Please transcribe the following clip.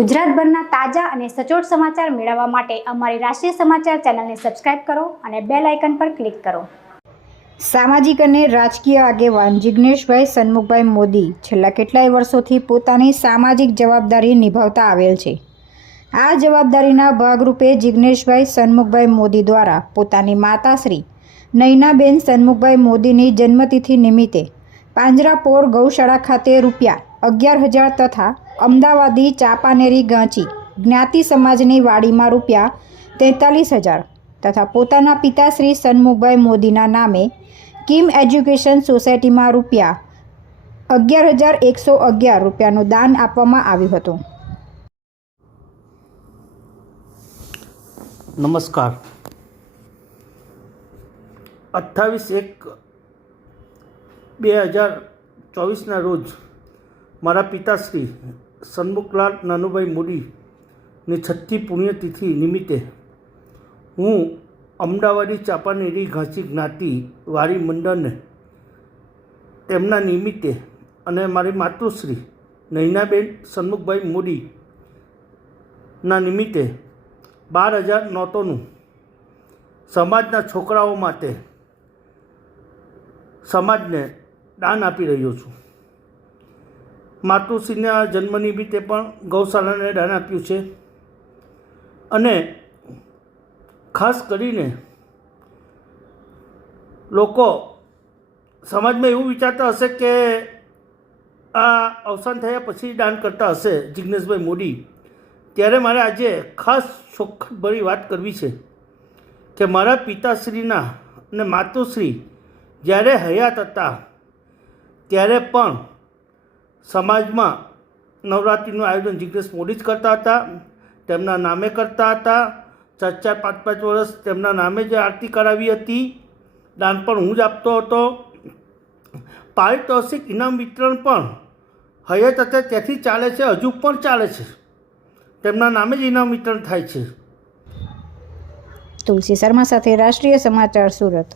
ગુજરાતભરના તાજા અને સચોટ સમાચાર મેળવવા માટે અમારી રાષ્ટ્રીય સમાચાર ચેનલને સબસ્ક્રાઇબ કરો અને બેલ આઇકન પર ક્લિક કરો. સામાજિક અને રાજકીય આગેવાન જિજ્ઞેશભાઈ સન્મુખભાઈ મોદી છેલ્લા કેટલાય વર્ષોથી પોતાની સામાજિક જવાબદારી નિભાવતા આવેલ છે. આ જવાબદારીના ભાગરૂપે જિજ્ઞેશભાઈ સન્મુખભાઈ મોદી દ્વારા પોતાની માતાશ્રી નૈનાબેન સન્મુખભાઈ મોદીની જન્મતિથિ નિમિત્તે પાંજરાપોર ગૌશાળા ખાતે રૂપિયા અગિયાર હજાર તથા અમદાવાદી ચાપાનેરી ગાંચી જ્ઞાતિ સમાજની વાડીમાં રૂપિયા તેતાલીસ હજાર તથા પોતાના પિતાશ્રી સન્મુખભાઈ મોદીના નામે કિમ એજ્યુકેશન સોસાયટીમાં રૂપિયા અગિયાર હજાર એકસો અગિયાર રૂપિયાનું દાન આપવામાં આવ્યું હતું. નમસ્કાર. અઠ્ઠાવીસ એક બે હજાર ચોવીસના રોજ મારા પિતાશ્રી સન્મુખલાલ નાનુભાઈ મોદીની છઠ્ઠી પુણ્યતિથિ નિમિત્તે હું અમદાવાદી ચાપાનેરી ઘાંચી જ્ઞાતિ વારી મંડળને તેમના નિમિત્તે અને મારી માતૃશ્રી નૈનાબેન સન્મુખભાઈ મોદીના નિમિત્તે બાર હજાર નોટોનું સમાજના છોકરાઓ માટે સમાજને દાન આપી રહ્યો છું. માતૃશ્રીના જન્મ નિમિત્તે પણ ગૌશાળાને દાન આપ્યું છે. અને ખાસ કરીને લોકો સમાજમાં એવું વિચારતા હશે કે આ અવસાન થયા પછી દાન કરતા હશે જિજ્ઞેશભાઈ મોદી. ત્યારે મારે આજે ખાસ ચોખ્ખટભરી વાત કરવી છે કે મારા પિતાશ્રીના અને માતુશ્રી જ્યારે હયાત હતા ત્યારે પણ સમાજમાં નવરાત્રિનું આયોજન જિગ્નેશ મોદી જ કરતા હતા, તેમના નામે કરતા હતા. ચાર ચાર, પાંચ પાંચ વર્ષ તેમના નામે જ આરતી કરાવી હતી. દાન પણ હું જ આપતો હતો. પારિતોષિક ઇનામ વિતરણ પણ હયાત હતા ત્યાંથી ચાલે છે, હજુ પણ ચાલે છે. તેમના નામે જ ઇનામ વિતરણ થાય છે. તુલસી શર્મા સાથે રાષ્ટ્રીય સમાચાર સુરત.